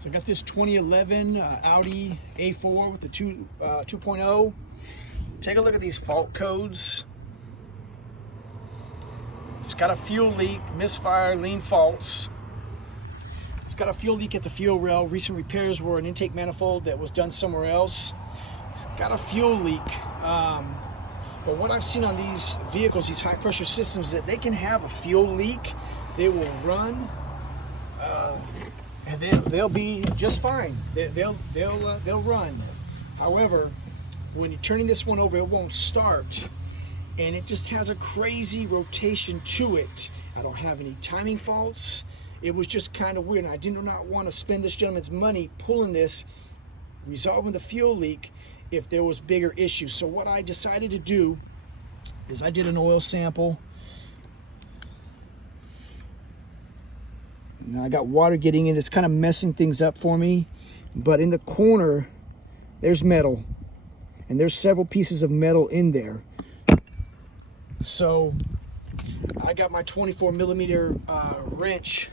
So I got this 2011 Audi A4 with the 2.0. Take a look at these fault codes. It's got a fuel leak, misfire, lean faults. It's got a fuel leak at the fuel rail. Recent repairs were an intake manifold that was done somewhere else. It's got a fuel leak. But what I've seen on these vehicles, these high pressure systems, is that they can have a fuel leak. They will run and they'll be just fine. They'll run. However, when you're turning this one over, it won't start. And it just has a crazy rotation to it. I don't have any timing faults. It was just kind of weird. And I did not want to spend this gentleman's money pulling this, resolving the fuel leak, if there was bigger issues. So what I decided to do is I did an oil sample. Now I got water getting in. It's kind of messing things up for me. But in the corner, there's metal. And there's several pieces of metal in there. So I got my 24 millimeter wrench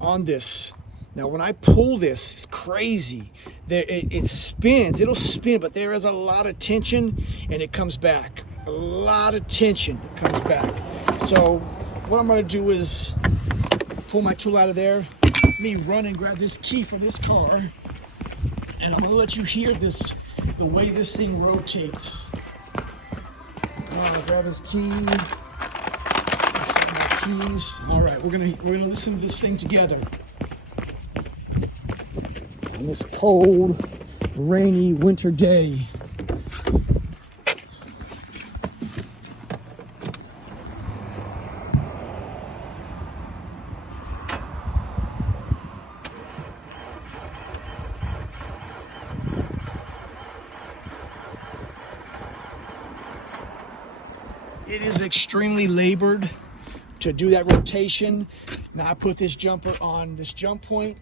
on this. Now when I pull this, it's crazy. It spins, it'll spin, but there is a lot of tension and it comes back. A lot of tension, it comes back. So what I'm gonna do is pull my tool out of there, me run and grab this key for this car, and I'm gonna let you hear this, the way this thing rotates. I'm gonna grab his key. My keys. All right, we're gonna listen to this thing together. On this cold, rainy winter day. It is extremely labored to do that rotation. Now I put this jumper on this jump point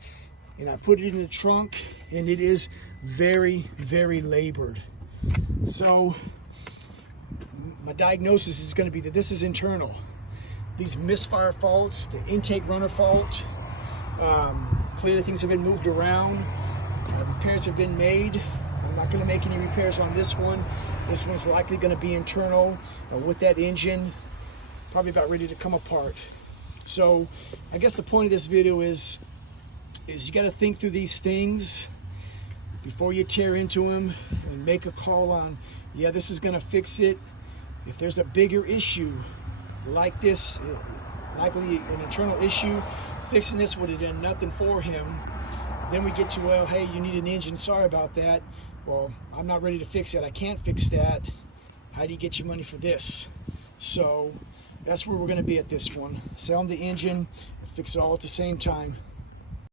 and I put it in the trunk, and it is very, very labored. So my diagnosis is going to be that this is internal. These misfire faults, the intake runner fault, clearly things have been moved around, repairs have been made. I'm not going to make any repairs on this one. This one's likely going to be internal with that engine, probably about ready to come apart. So I guess the point of this video is you got to think through these things before you tear into them and make a call on, yeah, this is going to fix it. If there's a bigger issue like this, likely an internal issue, fixing this would have done nothing for him. Then we get to, well, hey, you need an engine, sorry about that. Well, I'm not ready to fix that. I can't fix that. How do you get your money for this? So that's where we're going to be at this one. Sell him the engine and fix it all at the same time.